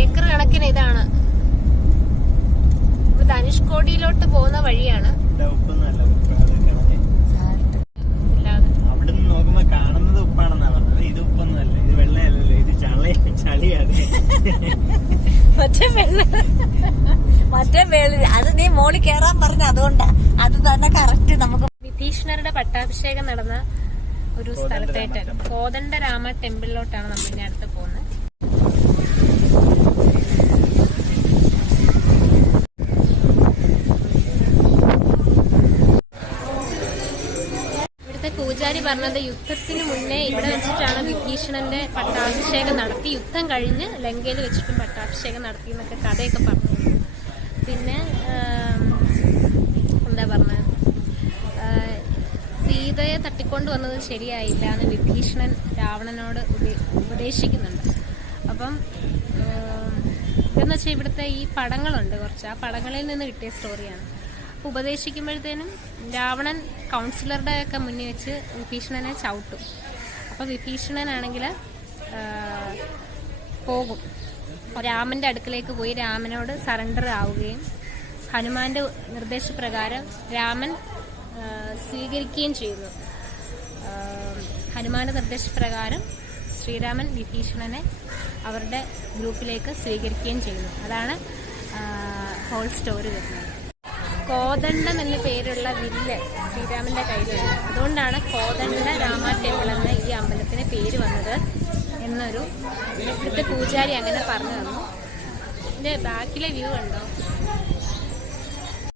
Acre കണക്കിന് ഇതാണ്. ധനുഷ്കോടിയിലോട്ട് പോകുന്ന വഴിയാണ്. അവിടുന്ന് നോക്കുമ്പോ കാണുന്നത് ഉപ്പാണെന്നാ പറഞ്ഞത്. ഇത് ഉപ്പൊന്നുമല്ല, ഇത് വെള്ളയല്ലല്ലോ, ഇത് ചളിയാണ്. മറ്റേ അത് നീ മോളിൽ കേറാൻ പറഞ്ഞ അതുകൊണ്ടാ. അത് തന്നെ കറക്റ്റ്. നമുക്ക് വിഭീഷണരുടെ പട്ടാഭിഷേകം നടന്ന ഒരു സ്ഥലത്തായിട്ട് കോദണ്ഡരാമ ടെമ്പിളിലോട്ടാണ് നമ്മൾ ഇനി അടുത്ത് പോകുന്നത്. ഇവിടുത്തെ പൂജാരി പറഞ്ഞത് യുദ്ധത്തിന് മുന്നേ ഇവിടെ വെച്ചിട്ടാണ് വിഭീഷണന്റെ പട്ടാഭിഷേകം നടത്തി, യുദ്ധം കഴിഞ്ഞ് ലങ്കയിൽ വെച്ചിട്ടും പട്ടാഭിഷേകം നടത്തി എന്നൊക്കെ കഥയൊക്കെ പറഞ്ഞു. പിന്നെ എന്താ പറഞ്ഞത്, സീതയെ തട്ടിക്കൊണ്ട് വന്നത് ശരിയായില്ല എന്ന് വിഭീഷണൻ രാവണനോട് ഉപദേശിക്കുന്നുണ്ട്. അപ്പം ഇതെന്ന് വെച്ചാൽ ഇവിടുത്തെ ഈ പടങ്ങളുണ്ട് കുറച്ച്, ആ പടങ്ങളിൽ നിന്ന് കിട്ടിയ സ്റ്റോറിയാണ്. ഉപദേശിക്കുമ്പോഴത്തേനും രാവണൻ കൗൺസിലറുടെ ഒക്കെ മുന്നിൽ വെച്ച് വിഭീഷണനെ ചവിട്ടും. അപ്പം വിഭീഷണനാണെങ്കിൽ പോകും, രാമന്റെ അടുക്കലേക്ക് പോയി രാമനോട് സറണ്ടർ ആവുകയും ഹനുമാന്റെ നിർദ്ദേശപ്രകാരം രാമൻ സ്വീകരിക്കുകയും ചെയ്യുന്നു. ഹനുമാന്റെ നിർദ്ദേശപ്രകാരം ശ്രീരാമൻ വിഭീഷണനെ അവരുടെ ഗ്രൂപ്പിലേക്ക് സ്വീകരിക്കുകയും ചെയ്യുന്നു. അതാണ് ഹോൾ സ്റ്റോറി വരുന്നത്. കോദണ്ഡം എന്ന പേരുള്ള വില്ല് ശ്രീരാമന്റെ കയ്യിലുണ്ട്. അതുകൊണ്ടാണ് കോദണ്ഡ രാമ ടെമ്പിൾ എന്ന ഈ അമ്പലത്തിന് പേര് വന്നത് എന്നൊരു ഇവിടുത്തെ പൂജാരി അങ്ങനെ പറഞ്ഞു തന്നു. ഇതിന്റെ ബാക്കിലെ വ്യൂ ഉണ്ടോ?